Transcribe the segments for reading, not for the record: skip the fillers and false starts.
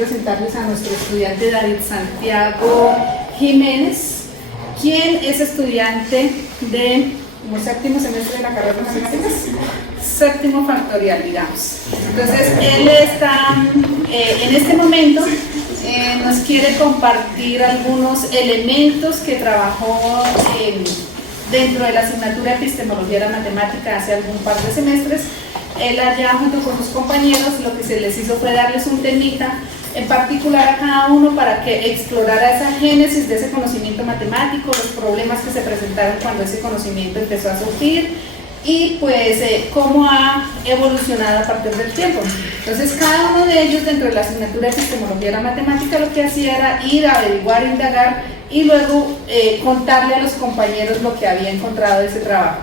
presentarles a nuestro estudiante David Santiago Jiménez, quien es estudiante de séptimo semestre de la carrera de matemáticas, séptimo factorial, digamos. Entonces, él está en este momento nos quiere compartir algunos elementos que trabajó dentro de la asignatura de epistemología de la matemática hace algún par de semestres. Él allá junto con sus compañeros lo que se les hizo fue darles un temita en particular a cada uno para que explorara esa génesis de ese conocimiento matemático, los problemas que se presentaron cuando ese conocimiento empezó a surgir y pues cómo ha evolucionado a partir del tiempo. Entonces cada uno de ellos dentro de la asignatura de epistemología de la matemática lo que hacía era ir a averiguar, indagar y luego contarle a los compañeros lo que había encontrado de ese trabajo.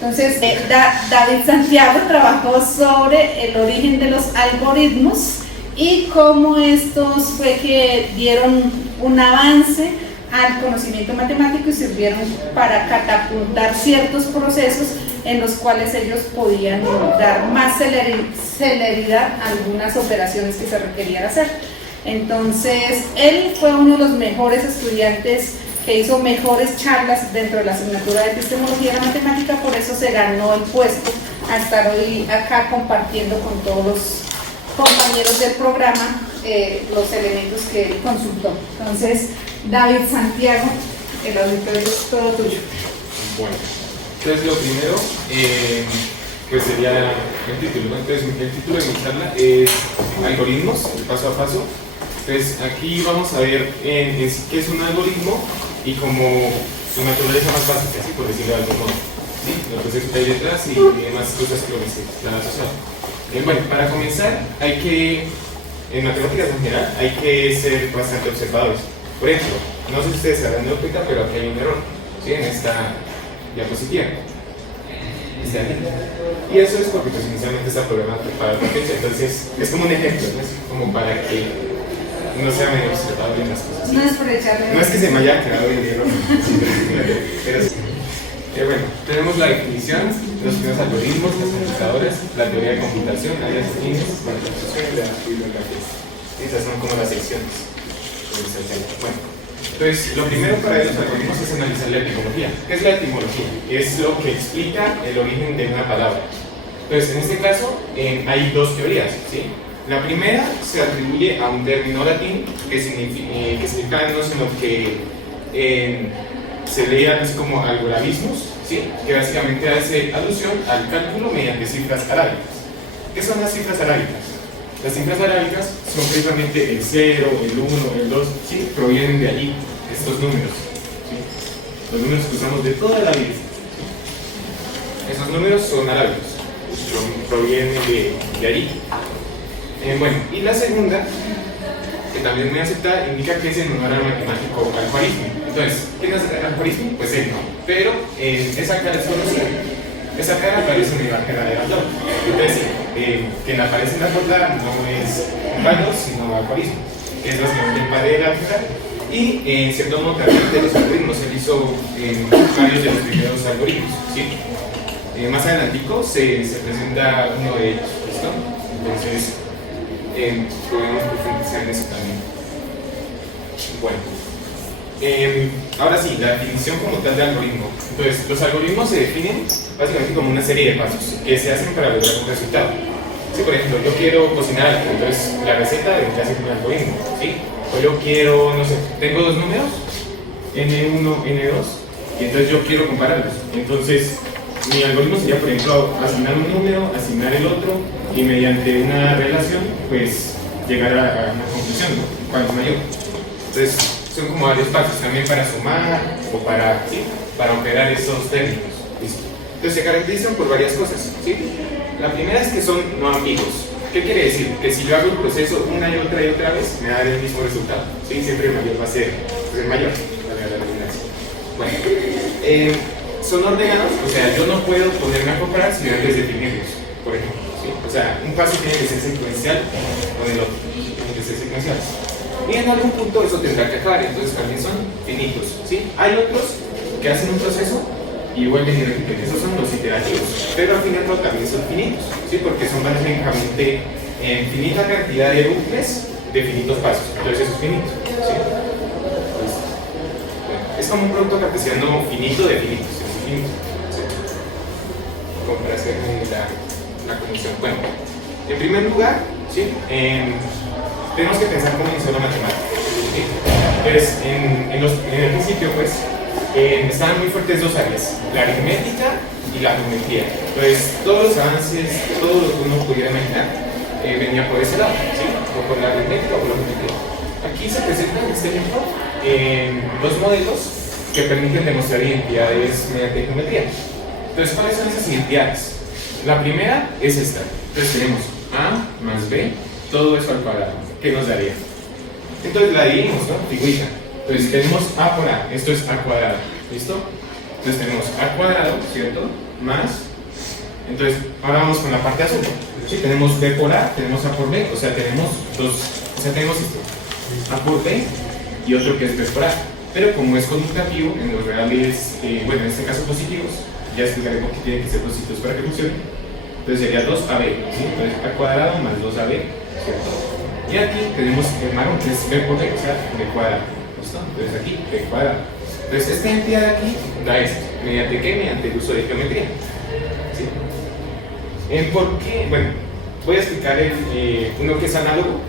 Entonces David Santiago trabajó sobre el origen de los algoritmos y cómo estos fue que dieron un avance al conocimiento matemático y sirvieron para catapultar ciertos procesos en los cuales ellos podían dar más celeridad a algunas operaciones que se requerían hacer. Entonces, él fue uno de los mejores estudiantes que hizo mejores charlas dentro de la asignatura de epistemología de la matemática, por eso se ganó el puesto a estar hoy acá compartiendo con todos los compañeros del programa los elementos que él consultó. Entonces, David Santiago, el auditorio es todo tuyo. Bueno, entonces lo primero pues sería el título, ¿no? Entonces el título de mi charla es algoritmos, el paso a paso. Entonces aquí vamos a ver en sí qué es un algoritmo y como su naturaleza más básica, ¿sí? Por decirlo de algún modo, ¿sí? Los procesos que hay detrás y demás cosas que lo están asociadas. Bueno, para comenzar hay que, en matemáticas en general, hay que ser bastante observadores. Por ejemplo, no sé si ustedes se darán cuenta, pero aquí hay un error, ¿sí? En esta diapositiva. Y eso es porque pues, inicialmente está programado para potencia, entonces es como un ejemplo, ¿no? Es como para que no sea medio observado en las cosas. No es por echarle. No es que se me haya quedado en error, pero sí. Bueno, tenemos la definición, los primeros algoritmos, las computadoras, la teoría de computación, áreas afines, la construcción y la bibliografía. Estas son como las secciones. Bueno, entonces lo primero para ver los algoritmos es analizar la etimología. ¿Qué es la etimología? Es lo que explica el origen de una palabra. Entonces, en este caso, hay dos teorías, ¿sí? La primera se atribuye a un término latín que significa no sino que se lee así como algoritmos, ¿sí? Que básicamente hace alusión al cálculo mediante cifras arábicas. ¿Qué son las cifras arábicas? Las cifras arábicas son precisamente el 0, el 1, el 2, ¿sí? Provienen de allí, estos números, ¿sí? Los números que usamos de toda la vida, ¿sí? Esos números son arábicos, provienen de allí. Bueno, y la segunda, que también es muy aceptada, indica que es en honor al matemático Al-Khwarizmi. Entonces, ¿quién es Al-Khwarizmi? Pues él, ¿no? Pero esa cara es conocida. Esa cara aparece en la verdadera flor. Entonces, quien aparece en la portada no es un valor, sino Al-Khwarizmi, que es básicamente el padre de la álgebra. Y en cierto modo también de los algoritmos, él hizo varios de los primeros algoritmos, ¿sí? Más adelantico se presenta uno de ellos, ¿listo? Entonces, podemos profundizar en eso también. Bueno, ahora sí, la definición como tal de algoritmo. Entonces, los algoritmos se definen básicamente como una serie de pasos que se hacen para lograr un resultado. Si, por ejemplo, yo quiero cocinar algo, entonces la receta vendría a ser un algoritmo, ¿sí? O yo quiero, no sé, tengo dos números, N1, N2, y entonces yo quiero compararlos. Entonces, mi algoritmo sería, por ejemplo, asignar un número, asignar el otro, y mediante una relación, pues, llegar a una conclusión, ¿no? ¿Cuál es mayor? Entonces, son como varios pasos también para sumar o para, ¿sí? Para operar esos términos. ¿Listo? Entonces, se caracterizan por varias cosas, ¿sí? La primera es que son no ambiguos. ¿Qué quiere decir? Que si yo hago el proceso una y otra vez, me dará el mismo resultado, ¿sí? Siempre el mayor va a ser el mayor, la redundancia. Bueno, son ordenados, o sea, yo no puedo ponerme a comparar sin antes definirlos, por ejemplo, ¿sí? O sea, un paso tiene que ser secuencial con el otro, tienen que ser secuenciales. Y en algún punto eso tendrá que acabar, entonces también son finitos, ¿sí? Hay otros que hacen un proceso y vuelven y repiten, esos son los iterativos, pero al final también son finitos, ¿sí? Porque son básicamente infinita cantidad de bucles de finitos pasos, entonces eso es finito, ¿sí? Entonces, bueno, es como un producto cartesiano finito de finitos, es finito, ¿sí? Como para hacer la conexión. Bueno, en primer lugar, ¿sí? Tenemos que pensar como inició la matemática, ¿sí? Entonces, en el principio, pues, estaban muy fuertes dos áreas, la aritmética y la geometría. Entonces, todos los avances, todo lo que uno pudiera imaginar, venía por ese lado, ¿sí? O por la aritmética o por la geometría. Aquí se presentan en este ejemplo dos modelos que permiten demostrar identidades mediante geometría. Entonces, ¿cuáles son esas identidades? La primera es esta. Entonces, tenemos A más B, todo eso al cuadrado. ¿Qué nos daría? Entonces, la dividimos, ¿no? Figurita. Entonces, tenemos A por A, esto es A cuadrado, ¿listo? Entonces, tenemos A cuadrado, ¿cierto? Más. Entonces, ahora vamos con la parte azul. ¿Sí? Tenemos B por A, tenemos A por B, o sea, tenemos dos, o sea, tenemos esto, A por B y otro que es B por A. Pero como es conmutativo, en los reales, bueno, en este caso positivos, ya explicaremos que tienen que ser positivos para que funcione. Entonces sería 2AB, ¿sí? Entonces A cuadrado más 2AB, ¿cierto? Y aquí tenemos el marrón, que es B por B, o sea, B cuadrado, ¿listo? Entonces aquí, B cuadrado. Entonces esta identidad de aquí da esto, ¿mediante qué? Mediante el uso de geometría, ¿sí? ¿Por qué? Bueno, voy a explicar uno que es análogo.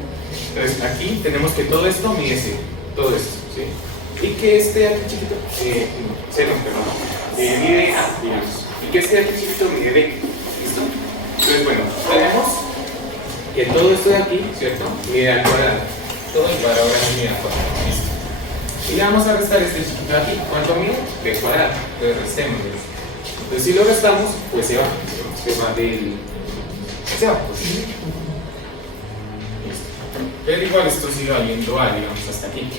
Entonces aquí tenemos que todo esto mide C, todo esto, ¿sí? Y que este aquí chiquito, C no, perdón, mide A, digamos. Y que este aquí chiquito mide B, ¿listo? Entonces, bueno, tenemos que todo esto de aquí, ¿cierto? Mide al cuadrado. Todo el cuadrado ahora mide al cuadrado, ¿listo? Y le vamos a restar este chiquito de aquí. ¿Cuánto mide? B cuadrado. Entonces restémoslo. Entonces si lo restamos, pues se va. Se va del... Se va, pues. Listo. Pero igual esto sigue valiendo A, digamos, hasta aquí.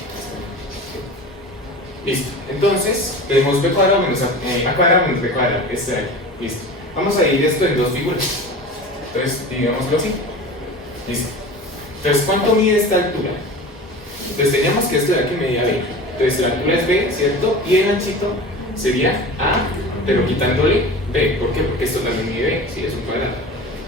Listo. Entonces, tenemos B cuadrado menos A cuadrado menos B cuadrado. Este de aquí. Listo. Vamos a dividir esto en dos figuras. Entonces, digámoslo así. Listo. Entonces, ¿cuánto mide esta altura? Entonces, teníamos que esto de aquí medía B. Entonces, la altura es B, ¿cierto? Y el anchito sería A, pero quitándole B. ¿Por qué? Porque esto también mide B. Sí, es un cuadrado.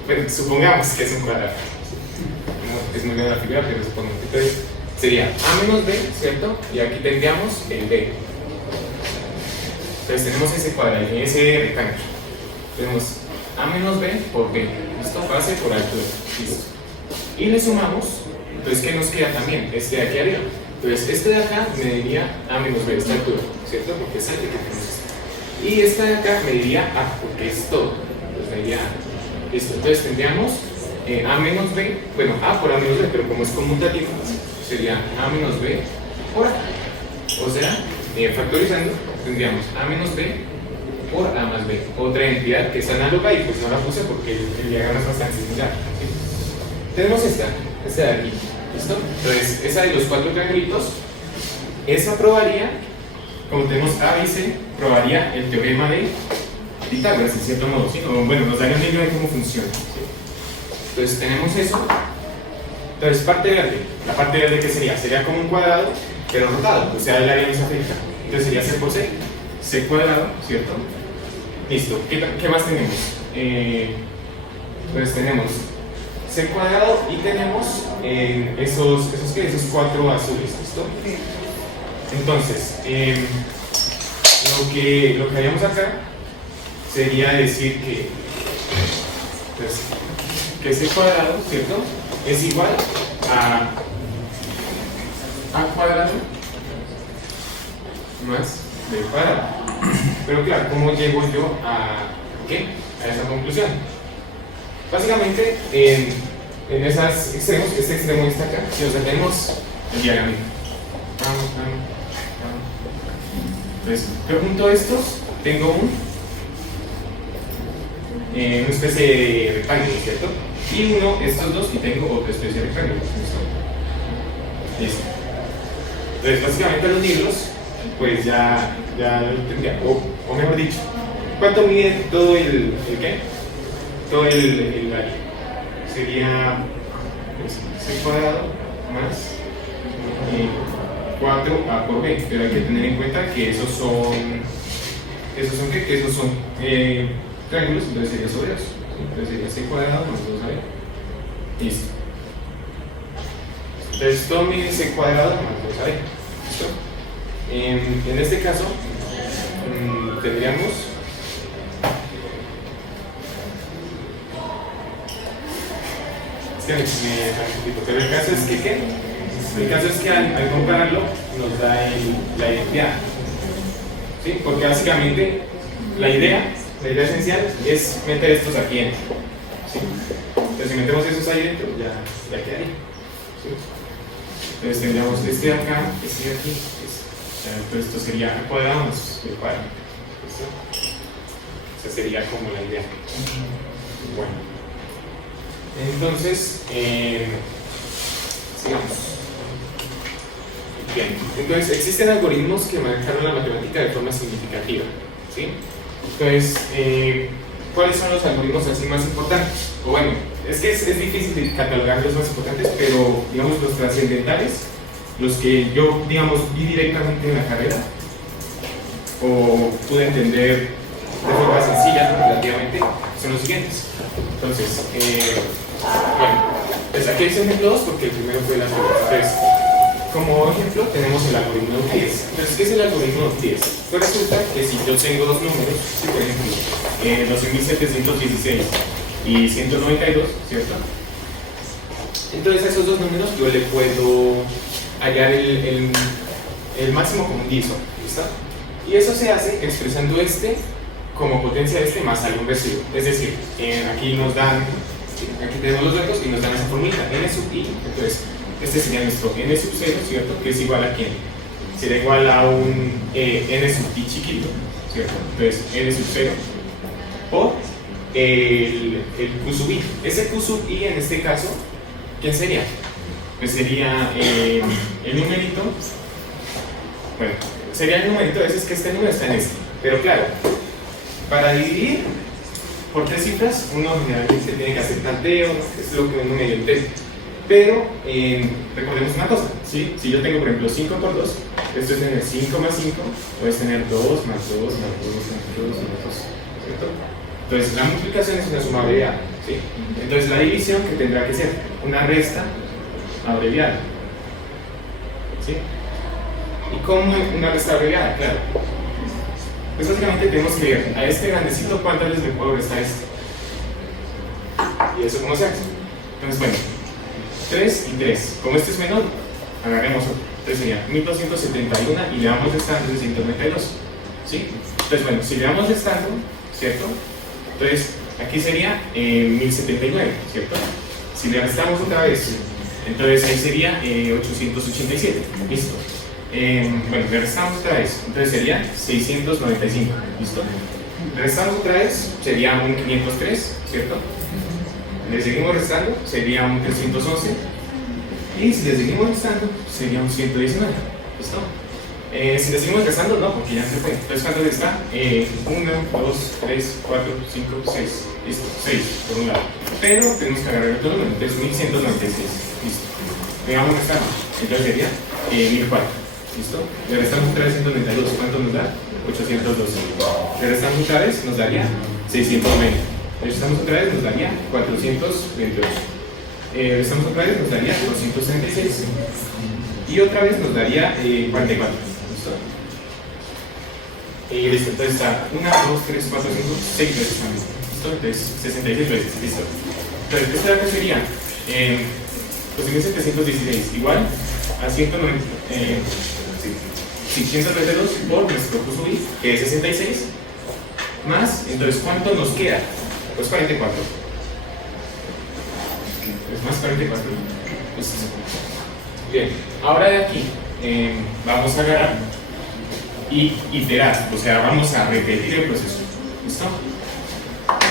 Bueno, supongamos que es un cuadrado. No, es muy buena la figura, pero supongamos. Entonces, sería A menos B, ¿cierto? Y aquí tendríamos el B. Entonces, tenemos ese cuadrado, ese rectángulo. Tenemos A menos B por B. ¿Listo? Base por altura. Listo. Y le sumamos, entonces, ¿qué nos queda también? Este de aquí arriba. Entonces, este de acá mediría A menos B, esta altura, ¿cierto? Porque es el que tenemos este. Y esta de acá mediría A, porque es todo. Entonces, mediría A. Listo. Entonces, tendríamos A menos B, bueno, A por A menos B, pero como es conmutativo, sería A menos B por A. O sea, factorizando, tendríamos A menos B por A más B. Otra entidad que es análoga y pues no la puse porque el diagrama es bastante similar, ¿sí? Tenemos esta de aquí, ¿listo? Entonces, esa de los cuatro triangulitos, esa probaría, como tenemos A y C, probaría el teorema de Pitágoras, en cierto modo, ¿sí? O, bueno, nos daría una idea de cómo funciona, ¿sí? Entonces, tenemos eso. Entonces, parte verde. La parte verde, ¿qué sería? Sería como un cuadrado, pero rotado, o sea, el área nos afecta. Entonces, sería C por C. C cuadrado, ¿cierto? Listo. ¿Qué más tenemos? Entonces, tenemos C cuadrado y tenemos esos cuatro azules, ¿listo? Entonces, lo que haríamos acá sería decir que, pues, que C cuadrado, ¿cierto? Es igual a cuadrado más B cuadrado. Pero claro, ¿cómo llego yo a qué? A esa conclusión. Básicamente, en esos extremos, este extremo está acá, si nos tenemos el diagrama. Entonces, yo junto a estos, tengo una especie de rectángulo, ¿cierto? Y uno, estos dos, y tengo otra especie de rectángulo. Listo. Entonces, básicamente los libros, pues ya lo tendría, o mejor dicho, ¿cuánto mide todo el qué? Todo el área. Sería pues, C cuadrado más 4A por B, pero hay que tener en cuenta que esos son ¿qué? Que esos son triángulos, entonces sería sobre eso. Entonces sería C cuadrado más 2AB. Listo. Entonces tome ese cuadrado más 2AB. ¿Listo? En este caso, tendríamos pero el caso es que ¿qué? El caso es que al compararlo nos da la identidad, ¿sí? Porque básicamente la idea esencial es meter estos aquí dentro, ¿sí? Entonces si metemos esos ahí dentro ya quedaría, ¿sí? Entonces tendríamos este de acá, este de aquí, entonces esto sería cuadrado más el cuadrado, ¿listo? Esa sería como la idea. Bueno, entonces sigamos. Bien, entonces existen algoritmos que manejaron la matemática de forma significativa, ¿sí? Entonces, ¿cuáles son los algoritmos así más importantes? O bueno, es que es difícil catalogar los más importantes, pero digamos los trascendentales, los que yo, digamos, vi directamente en la carrera, o pude entender de forma sencilla, ¿no? Relativamente, son los siguientes. Entonces, bueno, pues aquí hay ejemplos porque el primero fue la pregunta. Entonces, como ejemplo tenemos el algoritmo de Euclides. Entonces, ¿qué es el algoritmo de Euclides? Pues resulta que si yo tengo dos números, si por ejemplo 12.716 y 192, ¿cierto? Entonces a esos dos números yo le puedo hallar el máximo común divisor, ¿listo? Y eso se hace expresando este como potencia de este más algún residuo. Es decir, aquí nos dan, aquí tenemos los datos y nos dan esa formulita, n sub i. Entonces, este sería nuestro n sub 0, ¿cierto? Que es igual a ¿quién? Será igual a un n sub i chiquito, ¿cierto? Entonces, n sub 0 por el q sub i. Ese q sub i en este caso, ¿quién sería? Pues sería el numerito, bueno, sería el numerito, a veces que este número está en este, pero claro, para dividir por tres cifras, uno generalmente tiene que hacer tanteo, ¿no? Es lo que uno medio entiende. Pero recordemos una cosa, ¿sí? Si yo tengo por ejemplo 5 por 2, esto es tener 5 más 5, puedes tener 2 más 2 más 2 más 2 más 2, ¿cierto? Entonces la multiplicación es una suma abreviada, ¿sí? Entonces la división que tendrá que ser una resta abreviada, ¿sí? ¿Y cómo una resta abreviada? Claro. Pues básicamente tenemos que ver a este grandecito cuántas veces le puedo restar a este. ¿Y eso cómo se hace? Entonces, bueno, 3 y 3. Como este es menor, agarremos otro. Entonces sería 1271 y le vamos restando de 192. ¿Sí? Entonces, bueno, si le vamos restando, ¿cierto? Entonces, aquí sería 1079, ¿cierto? Si le restamos otra vez, entonces ahí sería 887. Listo. Bueno, le restamos otra vez, entonces sería 695, ¿listo? Le restamos otra vez, sería un 503, ¿cierto? Le seguimos restando, sería un 311, y si le seguimos restando, sería un 119, ¿listo? Si le seguimos restando, no, porque ya se fue. Entonces, ¿cuánto le está? 1, 2, 3, 4, 5, 6, listo, 6 por un lado. Pero tenemos que agarrar otro número, entonces 1196, listo. Le vamos a restar, entonces sería 1004. ¿Listo? Le restamos otra vez 192, ¿cuánto nos da? 812. Le restamos otra vez, nos daría 620. Le restamos otra vez, nos daría 428. Le restamos otra vez, nos daría 236. Y otra vez nos daría 44. ¿Listo? Listo, entonces está 1, 2, 3, 4, 5, 6 veces también. ¿Listo? Entonces 66 veces, listo. Entonces, este de acá sería 1716, igual a 192 por nuestro q sub i, que es 66, más, entonces, ¿cuánto nos queda? Pues 44. Es más 44. Pues, bien, ahora de aquí vamos a agarrar y iterar, o sea, vamos a repetir el proceso. ¿Listo?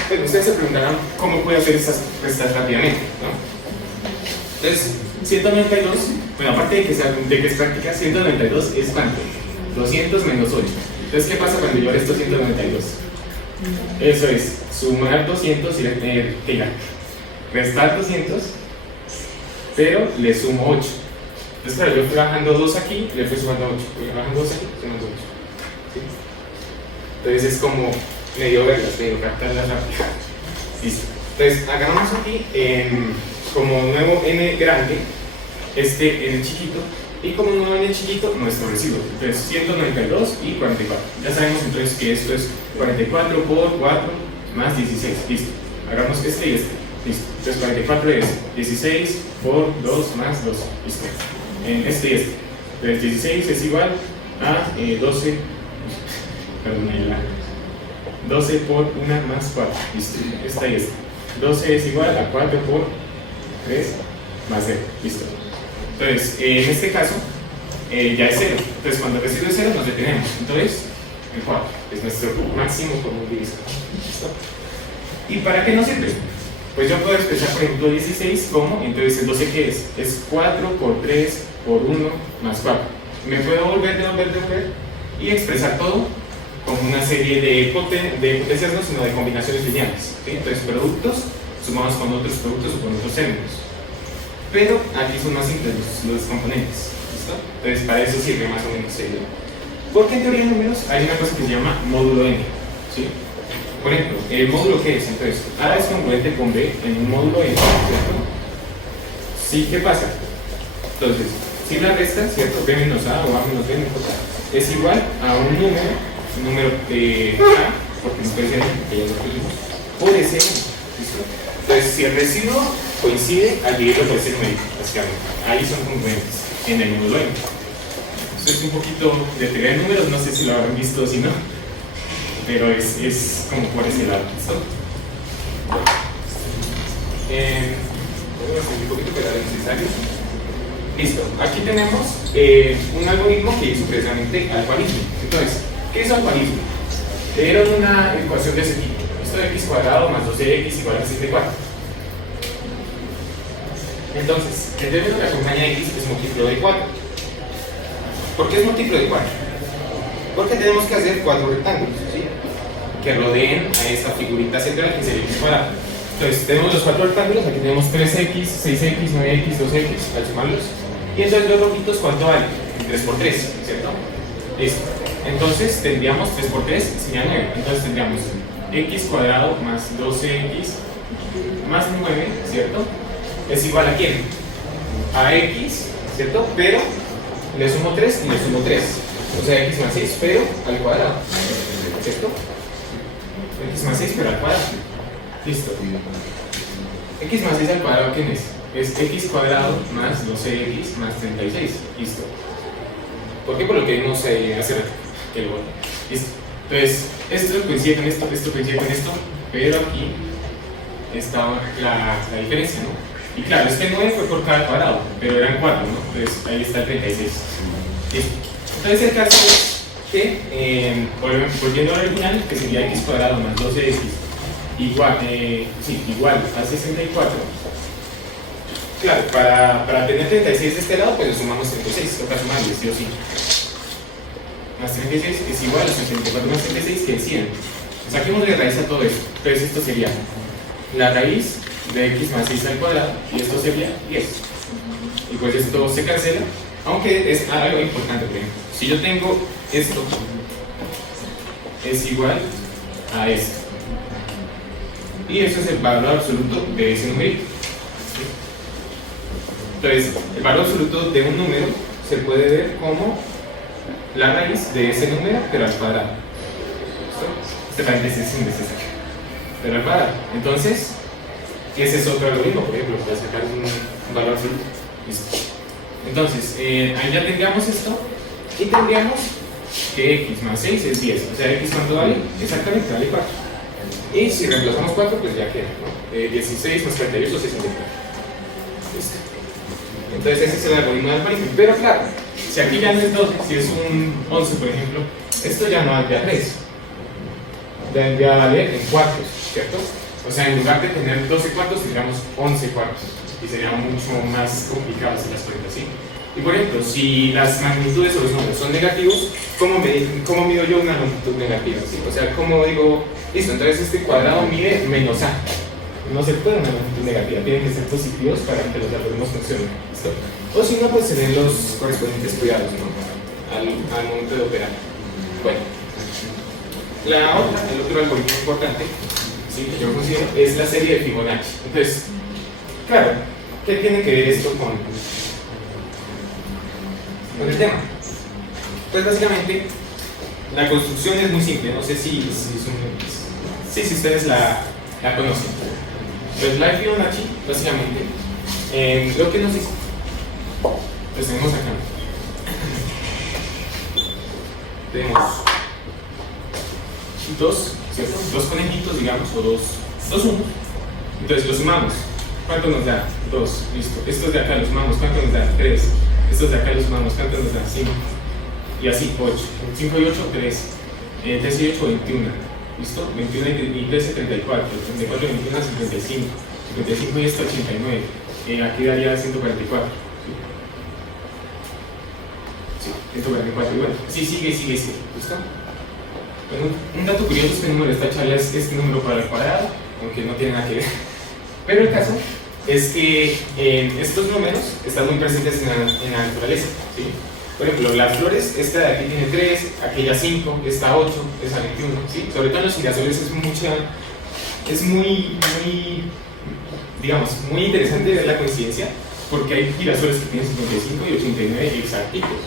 Pero ustedes se preguntarán cómo puede hacer estas restas rápidamente, ¿no? Entonces, 192, bueno, aparte de que es práctica, 192 es ¿cuánto? 200 menos 8. Entonces, ¿qué pasa cuando yo resto 192? Eso es, sumar 200 y tener que restar 200, pero le sumo 8. Entonces, claro, yo fui bajando 2 aquí, le fui sumando 8. Fui bajando 2 aquí, sumando 8. ¿Sí? Entonces, es como medio verlas, medio captarlas rápido. Listo. Entonces, agarramos aquí como nuevo n grande, este en el chiquito, y como no en el chiquito, nuestros residuos. Entonces 192 y 44. Ya sabemos entonces que esto es 44 por 4 más 16. Listo. Hagamos este y este. Listo. Entonces 44 es 16 por 2 más 2. Listo. En este y este. Entonces 16 es igual a 12. Perdón, 12 por 1 más 4. Listo. Esta y esta. 12 es igual a 4 por 3 más 0. Listo. Entonces, en este caso, ya es 0. Entonces, cuando el residuo es 0, nos detenemos. Entonces, el 4 es nuestro máximo común divisor. ¿Listo? ¿Y para qué nos sirve? Pues yo puedo expresar, por ejemplo, 16 como, entonces el 12 ¿qué es? Es 4 por 3 por 1 más 4. Me puedo devolver y expresar todo como una serie de potencias, no, sino de combinaciones lineales. ¿Okay? Entonces, productos sumados con otros productos o con otros términos. Pero aquí son más simples los componentes. ¿Listo? Entonces, para eso sirve más o menos serio. Porque en teoría de números hay una cosa que se llama módulo n. ¿Sí? Por ejemplo, ¿el módulo qué es? Entonces, A es congruente con B en un módulo n, ¿cierto? Sí, ¿qué pasa? Entonces, si la resta, ¿cierto? B menos A o A menos B, no importa, es igual a un número A, porque no puede ser n, porque ya lo pusimos, por ese n. ¿Listo? Entonces, si el residuo coincide al dividirlo por ese numérico, básicamente. Ahí son congruentes en el módulo n. Esto es un poquito de teoría de números, no sé si lo habrán visto o si no, pero es como por ese lado. ¿Listo? Un poquito para necesario. Listo, aquí tenemos un algoritmo que hizo precisamente algoritmo. Entonces, ¿qué es algoritmo? Era una ecuación de ese tipo. Esto de x cuadrado más 12x igual a 64. Entonces, el término que acompaña a x es múltiplo de 4. ¿Por qué es múltiplo de 4? Porque tenemos que hacer 4 rectángulos, ¿sí? Que rodeen a esta figurita central que sería x cuadrado. Entonces, tenemos los 4 rectángulos, aquí tenemos 3x, 6x, 9x, 2x, al sumarlos. Y entonces los rojitos, ¿cuánto vale? 3 por 3, ¿cierto? Listo. Entonces, tendríamos 3 por 3, sería 9. Entonces, tendríamos x cuadrado más 12x más 9, ¿cierto? Es igual a ¿quién? A x, ¿cierto? Pero le sumo 3 y le sumo 3. O sea, x más 6, pero al cuadrado, ¿cierto? X más 6, pero al cuadrado. Listo. X más 6 al cuadrado, ¿quién es? Es x cuadrado más 12x más 36. Listo. ¿Por qué? Por lo que vimos hace rato. Que lo bueno. Listo. Entonces, esto coincide con esto, esto coincide con esto, pero aquí está la diferencia, ¿no? Y claro, es que 9 fue por cada cuadrado, pero eran 4, ¿no? Entonces ahí está el 36. Listo. Entonces el caso es que, volviendo al original, que sería x cuadrado más 12x igual a 64. Claro, para tener 36 de este lado, pues le sumamos 36, toca sumarle, sí o sí. Más 36 es igual a 64 más 36, que es 100. Saquemos de raíz a todo esto. Entonces esto sería la raíz de x más 6 al cuadrado, y esto sería 10. Y pues esto se cancela, aunque es algo importante. Por ejemplo, si yo tengo esto, es igual a esto. Y eso es el valor absoluto de ese numerito. Entonces, el valor absoluto de un número se puede ver como la raíz de ese número, pero al cuadrado. Este paréntesis es innecesario, pero al cuadrado. Entonces, ese es otro algoritmo, por ejemplo, para sacar un valor absoluto. Listo. Entonces, ahí ya tendríamos esto, y tendríamos que x más 6 es 10. O sea, x ¿cuánto vale? Exactamente, vale 4. Y si reemplazamos 4, pues ya queda, ¿no? 16 más 48, 64. Listo. Entonces ese es el algoritmo del algoritmo. Pero claro, si aquí ya no es 12, si es un 11 por ejemplo, esto ya no valdría 3. Tendría a valer en cuartos, ¿cierto? O sea, en lugar de tener 12 cuartos, tendríamos 11 cuartos. Y sería mucho más complicado hacer las cuentas, ¿sí? Y por ejemplo, si las magnitudes o los números son negativos, ¿cómo mido yo una longitud negativa? ¿Sí? O sea, ¿cómo digo, listo, entonces este cuadrado mide menos a? No se puede una longitud negativa, tienen que ser positivos para que los algoritmos funcionen. ¿Listo? O si no, pues se den los correspondientes cuidados, ¿no? al momento de operar. Bueno, el otro algoritmo importante, ¿sí?, que yo considero es la serie de Fibonacci. Entonces, claro, ¿qué tiene que ver esto con el tema. Pues básicamente, la construcción es muy simple, no sé si ustedes la conocen. Pues la Fibonacci, básicamente, lo que nos dice, pues tenemos acá. Tenemos dos conejitos, digamos, o dos unos. Entonces los sumamos. ¿Cuánto nos da? 2. Listo. Estos de acá los sumamos. ¿Cuánto nos da? 3. Estos de acá los sumamos. ¿Cuánto nos da? 5. Y así, 8. 5 y 8, 3. 3 y 8, 21. ¿Listo? 21 y 13, 34. 34 y 21, 55. 55 y esto, 89. Aquí daría 144. Sí, 144. Y bueno, sí, sigue. ¿Listo? Bueno, un dato curioso es que el número de esta charla es este número para el cuadrado, aunque no tiene nada que ver. Pero el caso es que estos números están muy presentes en la naturaleza, ¿sí? Por ejemplo, las flores, esta de aquí tiene 3, aquella 5, esta 8, esta 21, ¿sí? Sobre todo en los girasoles es muy, digamos, muy interesante ver la coincidencia, porque hay girasoles que tienen 55 y 89 exactitos.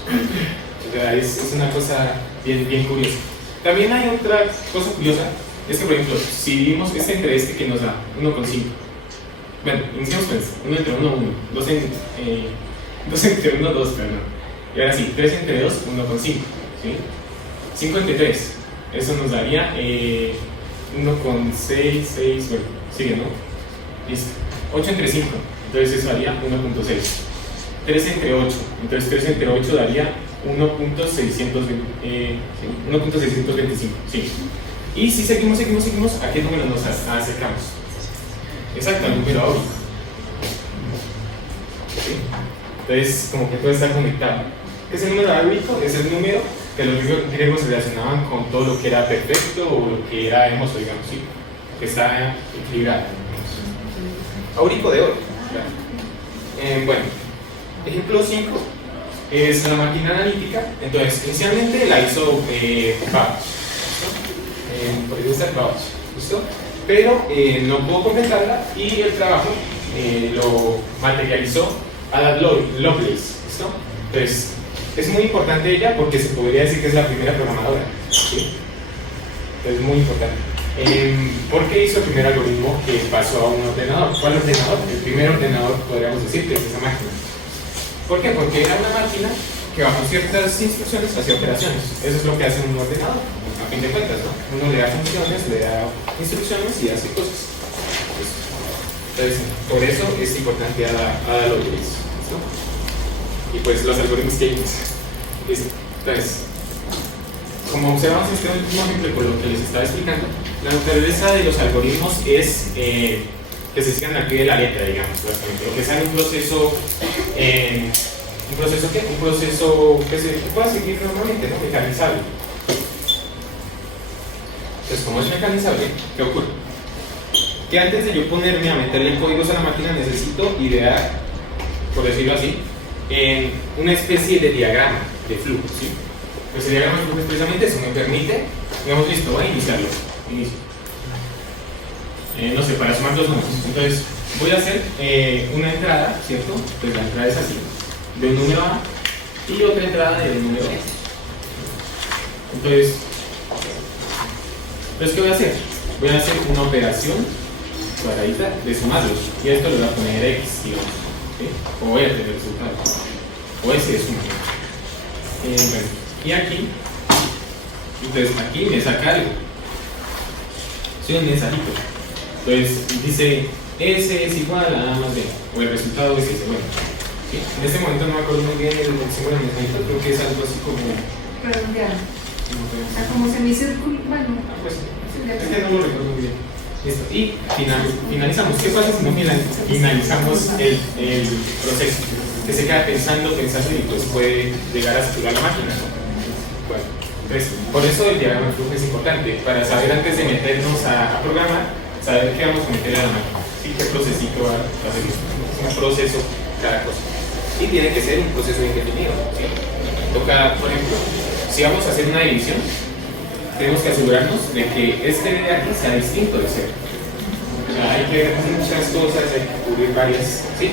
O sea, es una cosa bien curiosa. También hay otra cosa curiosa, es que por ejemplo, si dividimos este entre este que nos da 1,5. Bueno, iniciamos con esto, 1 entre 1, 1, 2 entre 1, 2, perdón. Y ahora sí, 3 entre 2, 1,5, ¿sí? 5 entre 3, eso nos daría 1,6, 6, bueno, sigue, ¿no? Listo. 8 entre 5, entonces eso daría 1,6. 3 entre 8, entonces 3 entre 8 daría 1,625, sí. Y si seguimos, ¿a qué número nos acercamos? Exacto, al número áurico. ¿Sí? Entonces, como que todo está conectado. ¿Qué es el número áurico? Es el número que los griegos relacionaban con todo lo que era perfecto o lo que era hermoso, digamos, ¿sí? Que está equilibrado. Áurico de oro. Claro. Bueno, ejemplo 5 es la máquina analítica. Entonces, inicialmente la hizo Babbage. Por eso está Babbage, ¿listo? Pero no pudo completarla y el trabajo lo materializó Ada Lovelace, ¿listo? Entonces, es muy importante ella porque se podría decir que es la primera programadora, ¿sí? Entonces, muy importante. ¿Por qué hizo el primer algoritmo que pasó a un ordenador? ¿Cuál ordenador? El primer ordenador, podríamos decir, que es esa máquina. ¿Por qué? Porque era una máquina que bajo ciertas instrucciones hacía operaciones. Eso es lo que hace un ordenador, a fin de cuentas, ¿no? Uno le da funciones, le da instrucciones y hace cosas. Entonces, por eso es importante Ada Lovelace, ¿no? Y pues los algoritmos que hay. Entonces, como observamos en este último ejemplo con lo que les estaba explicando, la naturaleza de los algoritmos es que se sigan al pie de la letra, digamos, básicamente. Lo que sea un proceso que se pueda seguir normalmente, ¿no? Mecanizable. Entonces, como es mecanizable, ¿qué ocurre? Que antes de yo ponerme a meterle códigos a la máquina necesito idear, por decirlo así, una especie de diagrama de flujo, ¿sí? Pues el diagrama de flujo es precisamente eso, me permite, digamos, listo, voy a iniciarlo. Inicio. No sé, para sumar dos números. Entonces, voy a hacer una entrada, ¿cierto? Pues la entrada es así, de un número A y otra entrada de un número B. Entonces, ¿qué voy a hacer? Voy a hacer una operación cuadradita de sumarlos y a esto le voy a poner X, digamos, ¿sí? O R de resultado, o S de suma. Bueno, y aquí, entonces aquí me saca algo, soy un mensajito. Entonces dice S es igual a A más B, o el resultado es ese. Bueno, ¿sí? En este momento no me acuerdo muy bien el símbolo del mensajito, creo que es algo así como redondeado. Como semicírculo, bueno. Pues es que no lo recuerdo muy bien. Listo. Y finalizamos. ¿Qué pasa si no finalizamos el proceso? Que se queda pensando y pues puede llegar a saturar la máquina, ¿no? Bueno, entonces, por eso el diagrama de flujo es importante, para saber antes de meternos a programar, saber qué vamos a meter a la máquina, ¿sí? ¿Qué procesito va a hacer? Un proceso cada cosa. Y tiene que ser un proceso indefinido, ¿sí? Toca, por ejemplo, si vamos a hacer una división, tenemos que asegurarnos de que este de aquí sea distinto de cero. O sea, hay que ver muchas cosas, hay que cubrir varias, ¿sí?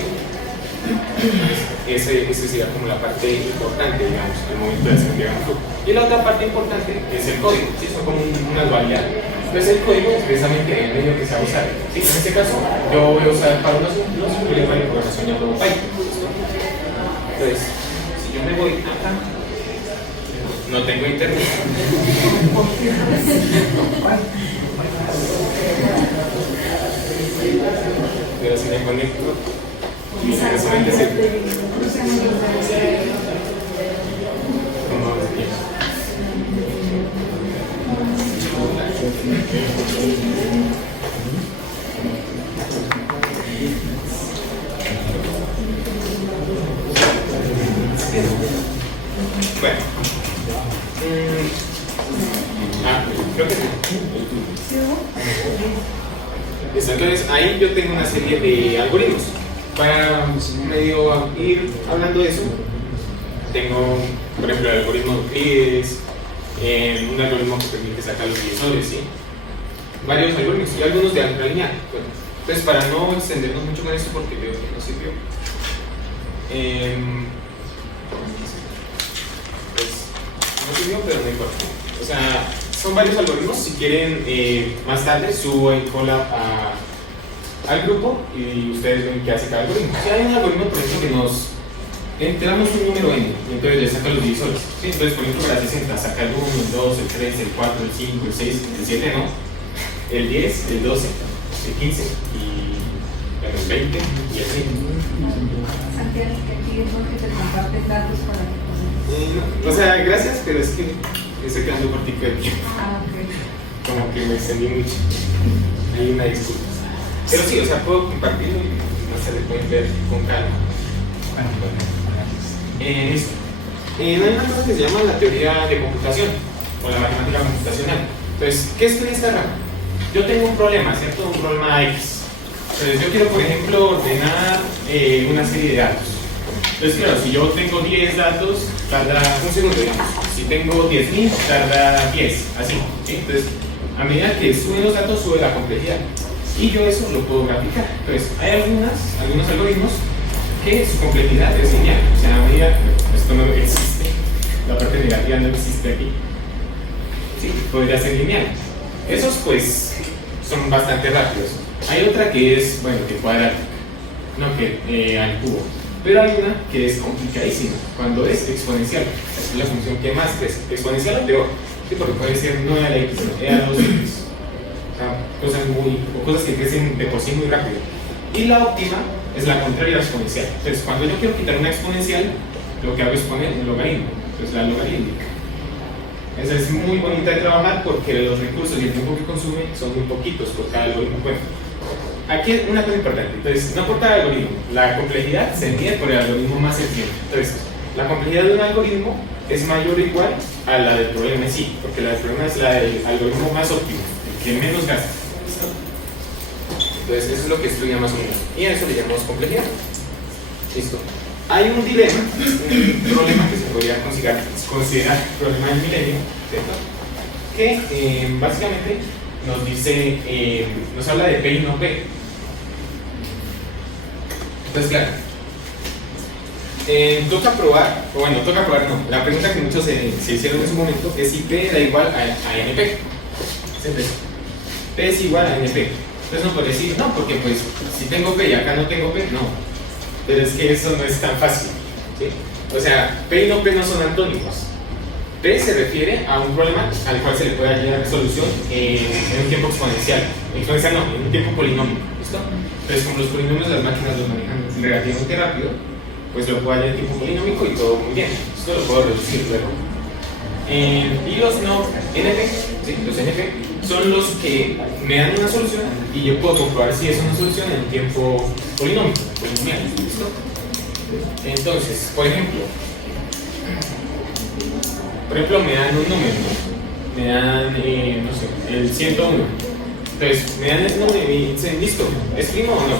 ese sería como la parte importante, digamos, al momento de hacer un diagrama flujo. Y la otra parte importante es el código, ¿sí? Son como unas variables. Entonces el código es precisamente el medio que se va a usar, ¿sí? En este caso, yo voy a usar para unos lenguajes de programación llamado Python, ¿listo? Entonces, si yo me voy acá, no tengo internet. Pero si me conecto, solamente se... ¿Cómo se llama? Bueno. Creo que sí. Listo, entonces ahí yo tengo una serie de algoritmos. Para medio ir hablando de eso, tengo, por ejemplo, el algoritmo de Euclides, un algoritmo que permite sacar los divisores, ¿sí? Varios algoritmos y algunos de álgebra lineal. Bueno, entonces, para no extendernos mucho con esto, porque veo que no sirvió, pues no sirvió, pero no importa. O sea, son varios algoritmos. Si quieren, más tarde subo el collab al grupo y ustedes ven qué hace cada algoritmo. Si hay un algoritmo, por ejemplo, que nos entramos un número n y entonces le saca los divisores, ¿sí? Entonces, por ejemplo, para 60 saca el 1, el 2, el 3, el 4, el 5, el 6, el 7, ¿no? El 10, el 12, el 15 y bueno, el 20 y así. Santiago, que aquí es donde te comparten datos para que O sea, gracias, pero es que me estoy quedando cortico de tiempo. ok. Como que me extendí mucho. Hay una disculpa. Pero sí, o sea, puedo compartirlo y no se le pueden ver con calma. Listo. Hay una cosa que se llama la teoría de computación o la matemática computacional. Entonces, ¿qué es esta rama? Yo tengo un problema, ¿cierto? Un problema X. Entonces, yo quiero, por ejemplo, ordenar una serie de datos. Entonces, claro, si yo tengo 10 datos, tarda un segundo, digamos. Si tengo 10.000, tarda 10, así, ¿sí? Entonces, a medida que suben los datos, sube la complejidad. Y yo eso lo puedo graficar. Entonces, hay algunos algoritmos que su complejidad es lineal. O sea, a medida, esto no existe, la parte negativa no existe aquí. Sí, podría ser lineal. Esos, pues, son bastante rápidos. Hay otra que es, bueno, que cuadrática, no que al cubo. Pero hay una que es complicadísima, cuando es exponencial. Es la función que más crece. Exponencial o peor, sí, porque puede ser no a la x, sino a 2x. O sea, cosas que crecen de por sí muy rápido. Y la óptima es la contraria a la exponencial. Entonces, cuando yo quiero quitar una exponencial, lo que hago es poner un logaritmo. Entonces, la logarítmica. Esa es muy bonita de trabajar porque los recursos y el tiempo que consume son muy poquitos por cada algoritmo. Bueno, aquí es una cosa importante. Entonces, no por cada algoritmo, la complejidad se mide por el algoritmo más sencillo. Entonces, la complejidad de un algoritmo es mayor o igual a la del problema en sí, porque la del problema es la del algoritmo más óptimo, el que menos gasta. ¿Listo? Entonces, eso es lo que estudia más o menos. Y a eso le llamamos complejidad. Listo. Hay un dilema, un problema que se podría considerar problema del milenio, ¿cierto? Que básicamente nos dice, nos habla de P y no P. Entonces, claro, toca probar, o bueno, toca probar no. La pregunta que muchos se hicieron en su momento es si P da igual a NP. P es igual a NP. Entonces no puede decir, no, porque pues si tengo P y acá no tengo P, no. Pero es que eso no es tan fácil, ¿sí? O sea, P y no P no son antónimos. P se refiere a un problema al cual se le puede hallar solución en un tiempo exponencial. Exponencial no, en un tiempo polinómico, ¿listo? Entonces, como los polinomios las máquinas los manejan relativamente rápido, pues lo puedo hallar en tiempo polinómico y todo muy bien. Esto lo puedo reducir luego. Y los no NP, ¿sí? Los NP son los que me dan una solución y yo puedo comprobar si es una solución en un tiempo polinómico, polinomial, ¿listo? Entonces, por ejemplo, me dan un número, ¿no? Me dan, no sé, el 101. Entonces, me dan el número y me dicen, listo, ¿es primo o no?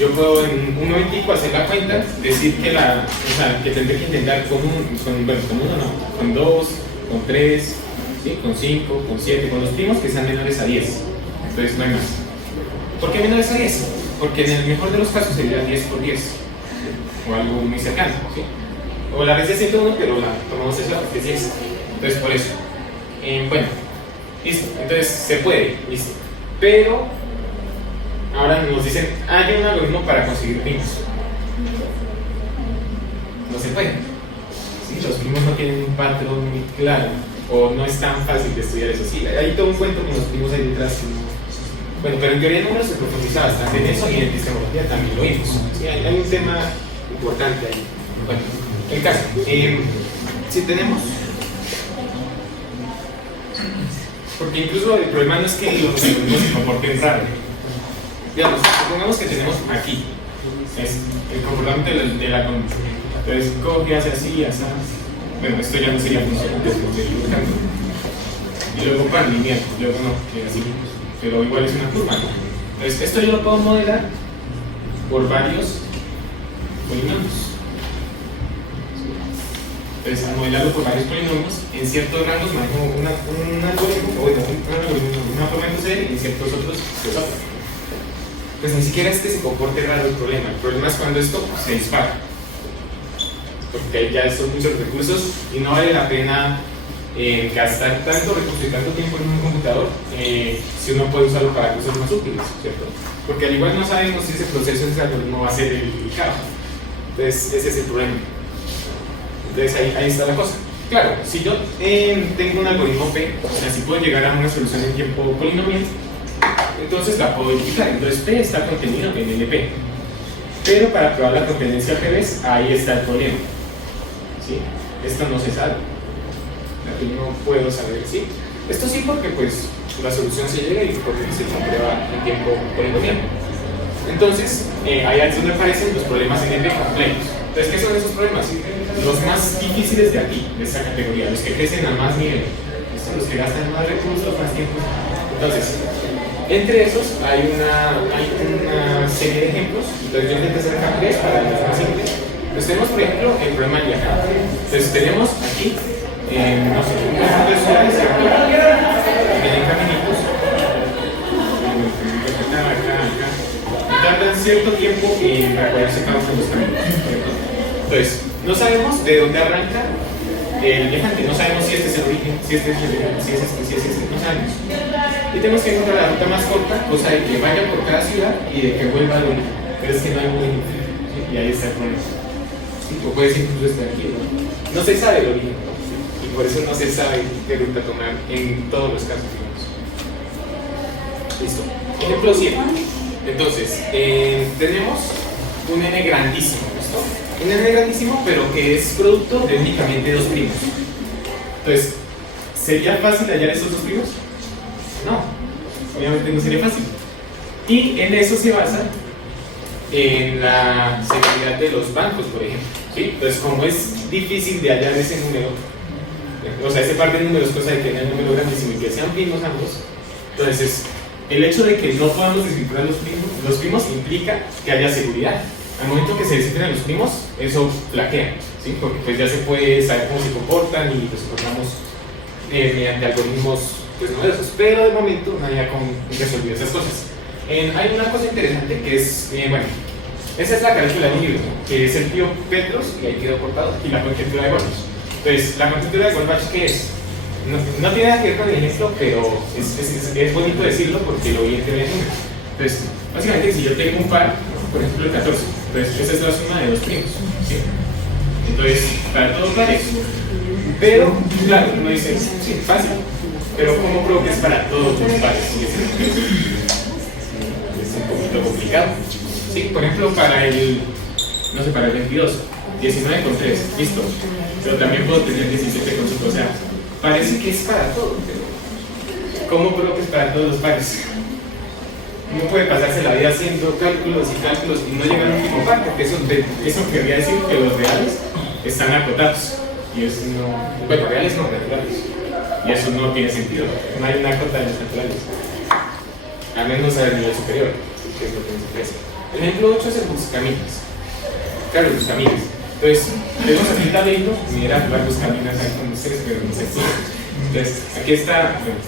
Yo puedo en un momentico hacer la cuenta, decir que que tendré que intentar con uno no, con 2, con 3, ¿sí? Con 5, con 7, con los primos que sean menores a 10. Entonces no hay más. ¿Por qué menores a 10? Porque en el mejor de los casos sería 10 por 10. o algo muy cercano, ¿sí? O la vez de 101, pero la tomamos esa porque sí es. Entonces, por eso. Bueno, listo. Entonces, se puede, listo. Pero, ahora nos dicen, hay un algoritmo para conseguir primos. No se puede. ¿Sí? Los primos no tienen un patrón muy claro, o no es tan fácil de estudiar eso. Sí, hay todo un cuento con los primos ahí detrás. Bueno, pero en teoría de números se profundiza bastante en eso y en epistemología también lo vimos. Sí, hay un tema importante ahí. Bueno, el caso. Si tenemos. Porque incluso el problema no es que los algoritmos se comporten raro. Digamos, supongamos que tenemos aquí es el comportamiento del algoritmo. Entonces, coge, hace así, así. Bueno, esto ya no sería funcionante, y luego pan lineal, luego no, que así. Pero igual es una curva, ¿no? Entonces, esto yo lo puedo modelar por varios polinomios. Entonces, al modelarlo por varios polinomios, en ciertos rangos manejo un algoritmo, o bueno, una forma de proceder, y en ciertos otros, pues otra. Pues ni siquiera es que se comporte raro el problema. El problema es cuando esto se dispara. Porque ya son muchos recursos y no vale la pena gastar tanto recursos y tanto tiempo en un computador si uno puede usarlo para cosas más útiles, ¿cierto? Porque al igual no sabemos si ese proceso en ese algoritmo va a ser el caos. Entonces, ese es el problema. Entonces, ahí está la cosa. Claro, si yo tengo un algoritmo P, o sea, si puedo llegar a una solución en tiempo polinomial, entonces la puedo verificar. Entonces, P está contenido en NP. Pero para probar la conveniencia P, ahí está el problema. ¿Sí? Esto no se sabe. Aquí no puedo saber, ¿sí? Esto sí porque pues la solución se llega y porque se comprueba en tiempo polinomial. Entonces, ahí es donde aparecen los problemas NP complejos. Entonces, ¿qué son esos problemas? Los más difíciles de aquí, de esta categoría, los que crecen a más nivel, los que gastan más recursos, más tiempo. Entonces, entre esos hay una serie de ejemplos. Entonces, yo intenté hacer acá tres para los más simples. Entonces, tenemos, por ejemplo, el problema de acá. Entonces, tenemos aquí, no sé, un conjunto de ciudades, ¿cierto? Que tienen caminitos. Acá. Y tardan cierto tiempo en recorrerse cada uno de los caminos, ¿cierto? Entonces, no sabemos de dónde arranca el viajante, no sabemos si este es el origen, si este es el origen, si es este, no sabemos. Y tenemos que encontrar la ruta más corta, cosa de que vaya por cada ciudad y de que vuelva al origen. Pero es que no hay un origen, ¿sí? Y ahí está el problema. O puede ser incluso estar aquí, ¿no? No se sabe el origen, ¿no? Y por eso no se sabe qué ruta tomar en todos los casos, digamos. Listo. Ejemplo 7. Entonces, tenemos un n grandísimo, ¿listo? Un n grandísimo, pero que es producto de únicamente dos primos. Entonces, ¿sería fácil hallar estos dos primos? No, obviamente no sería fácil. Y en eso se basa en la seguridad de los bancos, por ejemplo. ¿Sí? Entonces, como es difícil de hallar ese número, o sea, ese par de números, cosa de que haya un número grandísimo y que sean primos ambos, entonces el hecho de que no podamos descifrar los primos implica que haya seguridad. Al momento que se descifren los primos, eso flaquea, ¿sí? Porque pues ya se puede saber cómo se comportan y los encontramos mediante algoritmos pues novedosos, pero de momento nadie ha resolvido esas cosas. Hay una cosa interesante que es, bueno, esa es la carátula de un libro, que es el tío Petros, y ahí quedó cortado, y la conjetura de Goldbach. Entonces, la conjetura de Goldbach, ¿qué es? No tiene nada que ver con el ejemplo, pero es bonito decirlo porque lo vi en TV. Entonces, básicamente, si yo tengo un par, por ejemplo el 14, entonces esa es la suma de dos primos, ¿sí? Entonces, para todos pares. Pero, claro, uno dice, sí, fácil, pero ¿cómo pruebo que es para todos los pares? Es un poquito complicado. Sí, por ejemplo, para el 22, 19 con 3, listo. Pero también puedo tener 17 con 5, o sea, parece que es para todo, pero ¿cómo pruebo que es para todos los pares? Uno puede pasarse la vida haciendo cálculos y no llegar a un último par, porque eso querría decir que los reales están acotados. Y eso no, bueno, reales no, naturales. Y eso no tiene sentido, no hay una cota de los naturales. A menos al nivel superior, que es lo que nos ofrece. El ejemplo 8 es el Buscaminas. Claro, el Buscaminas. Entonces, tenemos aquí el tablero, mira, jugar Buscaminas ahí con ustedes, pero no sé si. Entonces, aquí está, bueno,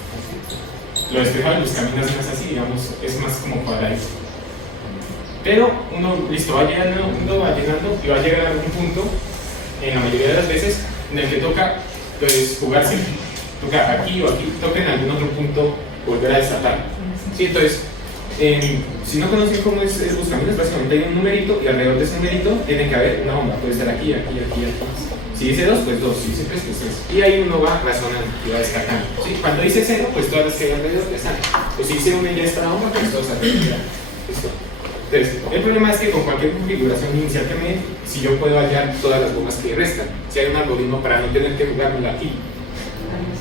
lo despejado de Buscaminas no es así, digamos, es más como cuadradito. Pero uno, listo, va llenando y va a llegar a algún punto, en la mayoría de las veces, en el que toca pues, jugar siempre. Toca aquí o aquí, toca en algún otro punto volver a desatar. ¿Sí? Entonces, si no conocen cómo es el buscaminas, básicamente hay un numerito y alrededor de ese numerito tiene que haber una bomba. Puede estar aquí, aquí, aquí, aquí. Si dice 2, pues 2. Si dice 3, pues 3. Y ahí uno va razonando y va descartando. ¿Sí? Cuando dice 0, pues todas las que hay alrededor ya están. Pues si dice 1 y ya está la bomba, pues todas alrededor. ¿Listo? Entonces, el problema es que con cualquier configuración inicial que me dé, si yo puedo hallar todas las bombas que restan, si hay un algoritmo para no tener que jugármela aquí.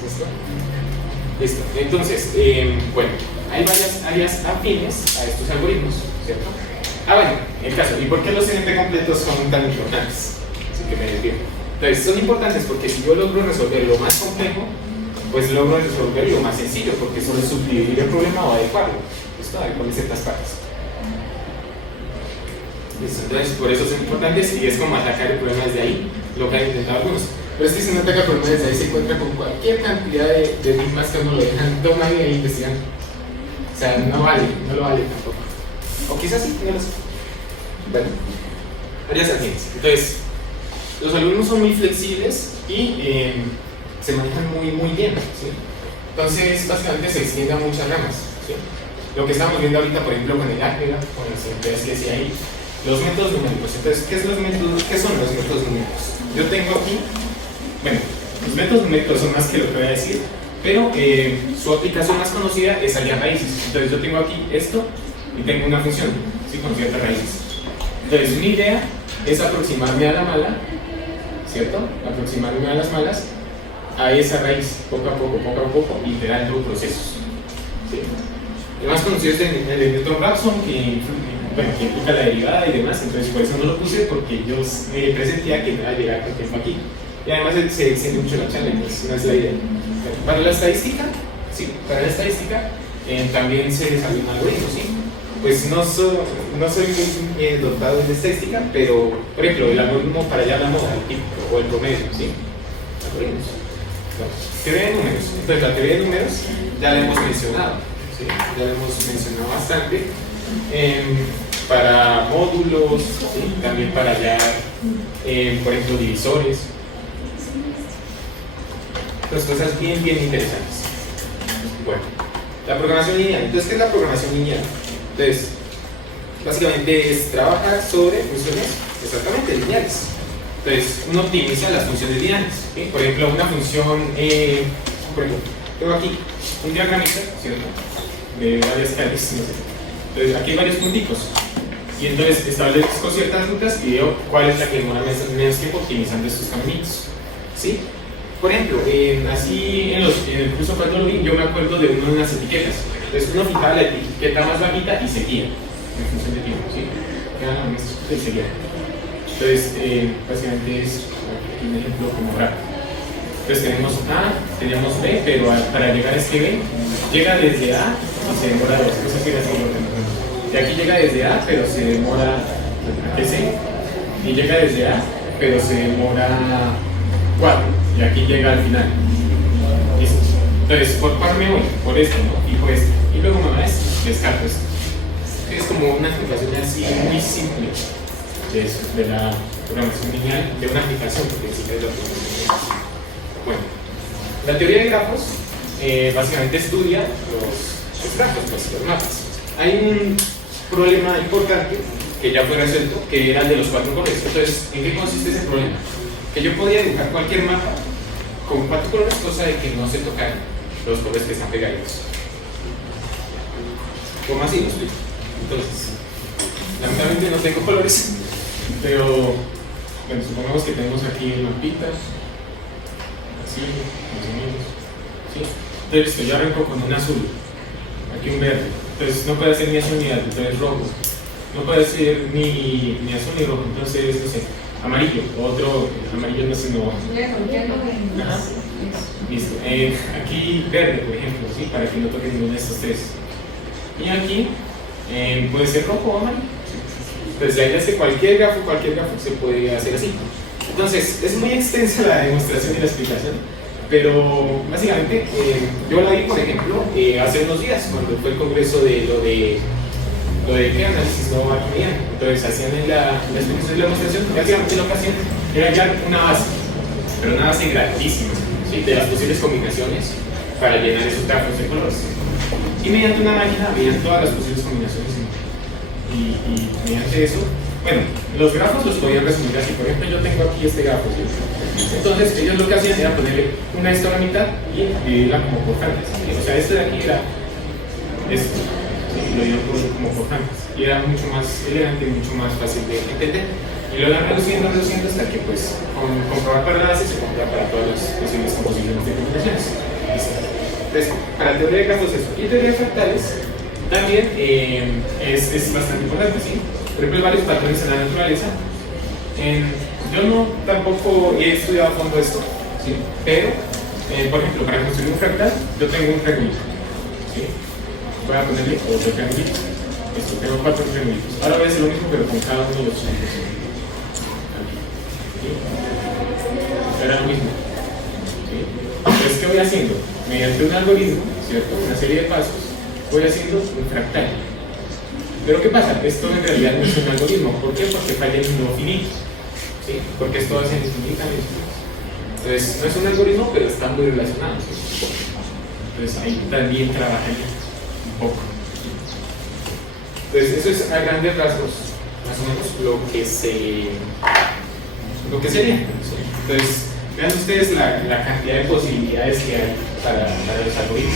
¿Listo? Listo. Entonces, bueno, hay varias áreas afines a estos algoritmos, ¿cierto? Bueno, el caso, ¿y por qué los NP completos son tan importantes? Así que me desvío. Entonces, son importantes porque si yo logro resolver lo más complejo, pues logro resolver lo más sencillo, porque solo es subdividir el problema o adecuarlo. ¿Listo? Adecuarle ciertas partes. ¿Listo? Entonces, por eso son importantes y es como atacar el problema desde ahí, lo que han intentado algunos. Pero es que si no ataca el problema desde ahí, se encuentra con cualquier cantidad de enigmas que uno lo dejan tomando e investigando. O sea, no vale, no lo vale tampoco. O quizás sí, no lo sé. Bueno, áreas afines. Entonces, los algoritmos son muy flexibles y se manejan muy bien, ¿sí? Entonces, básicamente se extiende a muchas ramas, ¿sí? Lo que estamos viendo ahorita, por ejemplo, con el álgebra, con las entidades que decía ahí, los métodos numéricos. Entonces, ¿qué son los métodos numéricos? Yo tengo aquí, bueno, los métodos numéricos son más que lo que voy a decir, pero su aplicación más conocida es hallar raíces. Entonces, yo tengo aquí esto y tengo una función, ¿sí? Con ciertas raíces. Entonces, mi idea es aproximarme a la mala, ¿cierto? Aproximarme a las malas, a esa raíz, poco a poco, iterando procesos. ¿Sí? El más conocido es el de Newton-Raphson, que implica la derivada y demás, entonces por eso no lo puse, porque yo me presentía que no iba a llegar con tiempo aquí. Y además se extiende mucho la charla, entonces no es la idea. Para la estadística, sí, también se desarrolla un algoritmo, ¿sí? Pues no soy muy dotado en estadística, pero, por ejemplo, el algoritmo para hallar la moda, el típico, o el promedio, ¿sí? Algoritmos. Teoría de números. Entonces, la teoría de números ya la hemos mencionado, ¿sí? Ya la hemos mencionado bastante. Para módulos, ¿sí? También para hallar, por ejemplo, divisores. Pues cosas bien interesantes. Bueno, la programación lineal. Entonces, ¿qué es la programación lineal? Entonces, básicamente es trabajar sobre funciones exactamente lineales. Entonces, uno optimiza las funciones lineales. ¿Sí? Por ejemplo, una función, por ejemplo, tengo aquí un diagramita, ¿cierto? De varias calles, no sé. Entonces, aquí hay varios punticos. Y entonces establezco ciertas rutas y veo cuál es la que demora menos tiempo optimizando estos caminitos. ¿Sí? Por ejemplo, así en el curso 4 yo me acuerdo de unas etiquetas. Entonces uno fijaba la etiqueta más bajita y seguía en función de tiempo, ¿sí? Y seguía. Entonces, básicamente es un ejemplo como rápido. Entonces tenemos A, teníamos B, pero para llegar a este B, llega desde A y se demora 2. Eso sí es así. Y aquí llega desde A, pero se demora a C. Y llega desde A, pero se demora 4. Y aquí llega al final. ¿Listo? Entonces, ¿por cuál me voy? Por esto, ¿no? Fijo esto. Y luego me esto, descarto esto. Es como una aplicación así muy simple de la programación lineal de una aplicación, porque sí que es la programación. Bueno, la teoría de grafos básicamente estudia los grafos, pues, los mapas. Hay un problema importante que ya fue resuelto, que era el de los 4 colores. Entonces, ¿en qué consiste ese problema? Que yo podía dibujar cualquier mapa con 4 colores, cosa de que no se tocaran los colores que están pegaditos. ¿Cómo así? Lo explico. Entonces, lamentablemente no tengo colores, pero bueno, supongamos que tenemos aquí el mapita, así, más o menos, ¿sí? Entonces, yo arranco con un azul, aquí un verde, entonces no puede ser ni azul ni alto, entonces rojo, no puede ser ni azul ni rojo, entonces, no sé, amarillo, otro, amarillo no sé, no. Ajá. Listo. Aquí verde, por ejemplo, ¿sí? Para que no toque ninguno de estos tres. Y aquí puede ser rojo o amarillo. Entonces la idea es que cualquier grafo se puede hacer así. Entonces es muy extensa la demostración y la explicación, pero básicamente yo la vi, por ejemplo, hace unos días cuando fue el congreso de lo de lo de qué análisis no arquiniano. Entonces hacían en la explicación de la demostración, lo que hacían en la ocasión era hallar una base, pero una base grandísima, ¿sí? De las posibles combinaciones para llenar esos grafos de colores. Y mediante una máquina veían todas las posibles combinaciones y mediante eso, bueno, los grafos los podían resumir así. Por ejemplo, yo tengo aquí este grafo, ¿sí? Entonces ellos lo que hacían era ponerle una esto a la mitad y dividirla como por franjas, ¿sí? O sea, esto de aquí era esto, ¿sí? Lo dieron como por franjas y era mucho más elegante y mucho más fácil de entender. Y lo van reduciendo hasta que, pues, con comprobar para la base se comprueba para todas las posibles composiciones de combinaciones. Entonces, para teoría de grafos eso. Y teoría de fractales también es bastante importante, ¿sí? Por ejemplo, hay varios patrones en la naturaleza. Yo no tampoco he estudiado a fondo esto, ¿sí? Pero, por ejemplo, para construir un fractal, yo tengo un triangulito, ¿sí? Voy a ponerle otro triangulito. Esto, tengo 4 triangulitos. Ahora voy a hacer lo mismo, pero con cada uno de los triángulos. ¿Sí? Era lo mismo. ¿Sí? Entonces, ¿qué voy haciendo? Mediante un algoritmo, ¿cierto? Una serie de pasos, voy haciendo un fractal. Pero ¿qué pasa? Esto en realidad no es un algoritmo. ¿Por qué? Porque falla en un finito. ¿Sí? Porque esto hace infinitamente. Entonces, no es un algoritmo, pero está muy relacionado. ¿Sí? Entonces, ahí también trabaja un poco. Entonces, eso es a grandes rasgos, más o menos, lo que sería. ¿Sí? Entonces, vean ustedes la cantidad de posibilidades que hay para los algoritmos.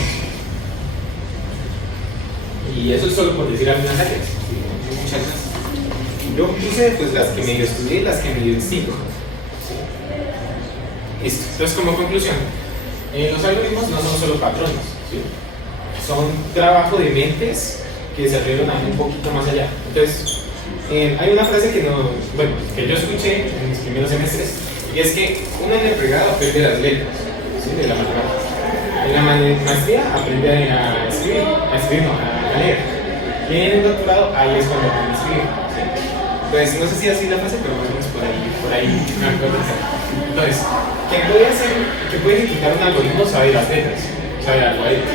Y eso es solo por decir algunas áreas, ¿sí? Muchas más. Yo puse pues las que medio estudié y las que medio distingo. ¿Sí? Listo. Entonces, como conclusión, los algoritmos no son solo patrones, ¿sí? Son trabajo de mentes que se atrevieron a ir un poquito más allá. Entonces, hay una frase que yo escuché en mis primeros semestres, y es que uno en el pregrado aprende las letras, ¿sí? De la matemática. En la maestría aprende a escribir, a leer. Y en el doctorado, ahí es cuando aprende a escribir, ¿sí? Entonces, no sé si así la frase, pero más o menos por ahí me acuerdo. Entonces, quien puede ejecutar un algoritmo sabe las letras, sabe el algoritmo.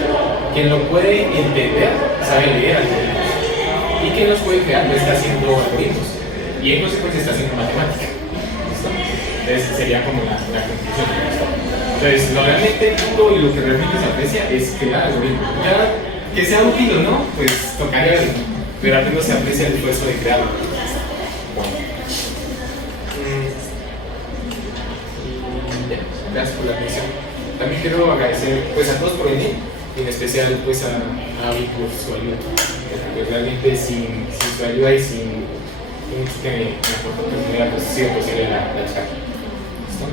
Quien lo puede entender sabe leer algoritmos. Y quien los puede crear no está haciendo algoritmos. Y en consecuencia está haciendo matemática. ¿Listo? Entonces, sería como la conclusión. Entonces, lo realmente puro y lo que realmente se aprecia es crear algoritmos. Ya que sea útil o no, pues tocaría verlo. Pero al menos se aprecia el esfuerzo de crearlo. Bueno. Gracias por la atención. También quiero agradecer pues, a todos por venir, y en especial pues, a Avi por su ayuda. Pues, realmente sin su ayuda y sin que me aportó oportunidad, pues sí, posible la charla. ¿Listo?